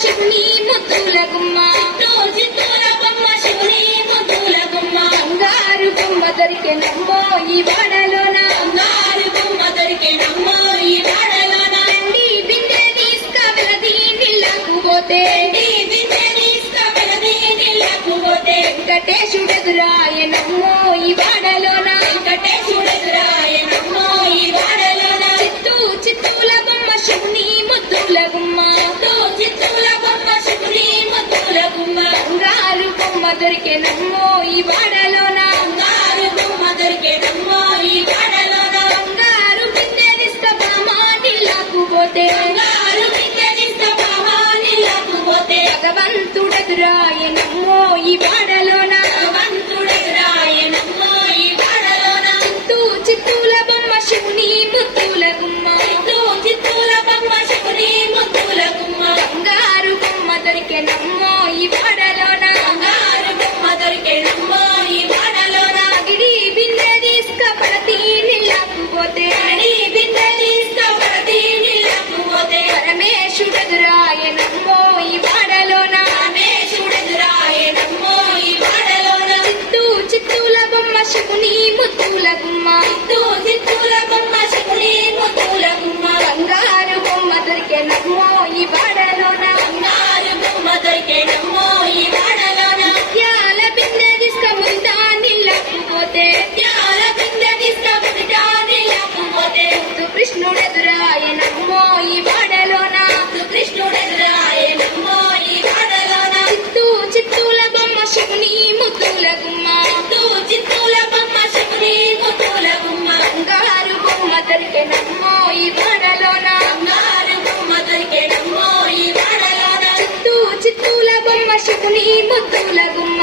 శివుని ముద్దుల గుమ్మ చిత్తూల బొమ్మ శివుని ముద్దుల గుమ్మ బంగారు బొమ్మ దొరికెనమ్మో ఈ వాడలోన బంగారు బొమ్మ దొరికెనమ్మో ఈ వాడలోన రండి బిందె తీసుకవలది నీళ్ళకు పోతే వెంకటేశుడెదురాయనమ్మో ఈ వాడలోన వెంకటేశుడెదురాయనమ్మో ఈ వాడలోన చిత్తూల బొమ్మ శివుని ముద్దుల గుమ్మ చిత్తూల బొమ్మ శివుని ముద్దుల గుమ్మ బంగారు బొమ్మ దొరికెనమ్మో ఈ వాడలోన బంగారు బొమ్మ దొరికెనమ్మో ఈ వాడలోన బంగారు బిందె నిస్తబామా నీళ్ళకు పోతే బంగారు బిందె నిస్తబామా నీళ్ళకు పోతే భగవంతుడెదురాయనమ్మో ఈ వాడలోన భగవంతుడెదురాయనమ్మో ఈ వాడలోన చిత్తూల బొమ్మ శివుని ముద్దుల గుమ్మ చిత్తూల బొమ్మ శివుని ముద్దుల గుమ్మ బంగారు బొమ్మ దొరికెనమ్మో ఈ వాడలోన బంగారు బొమ్మ దొరికెనమ్మో ఈ వాడలోన గిడి బిందె తీసుకపడతి నీళ్ళకు పోతే బిందె తీసుకపడతి నీళ్ళకు పోతే పరమేశుడెదురాయనమ్మో ఈ వాడలోన పరమేశుడెదురాయనమ్మో ఈ వాడలోన చిత్తూల బొమ్మ శివుని ముద్దుల గుమ్మ చిత్తూల బొమ్మ శివుని ముద్దుల గుమ్మ బంగారు బొమ్మ దొరికెనమ్మో ఈ వాడలోన బంగారు బొమ్మ దొరికెనమ్మో ఈ వాడలోన ముత్యాల బిందె తీసుకముందా నీళ్ళకు పోతే ముత్యాల బిందె తీసుకముందా నీళ్ళకు పోతే కృష్ణుడెదురాయనమ్మో ఈ వాడలోన కృష్ణుడెదురాయనమ్మో ఈ వాడలోన చిత్తూల బొమ్మ శివుని ముద్దుల గుమ్మ చిత్తూల బొమ్మ శివుని ముద్దుల గుమ్మ బంగారు బొమ్మ దొరికెనమ్మో ఈ వాడలోన బంగారు బొమ్మ దొరికెనమ్మో ఈ వాడలోన చిత్తూల బొమ్మ శివుని ముద్దుల గుమ్మ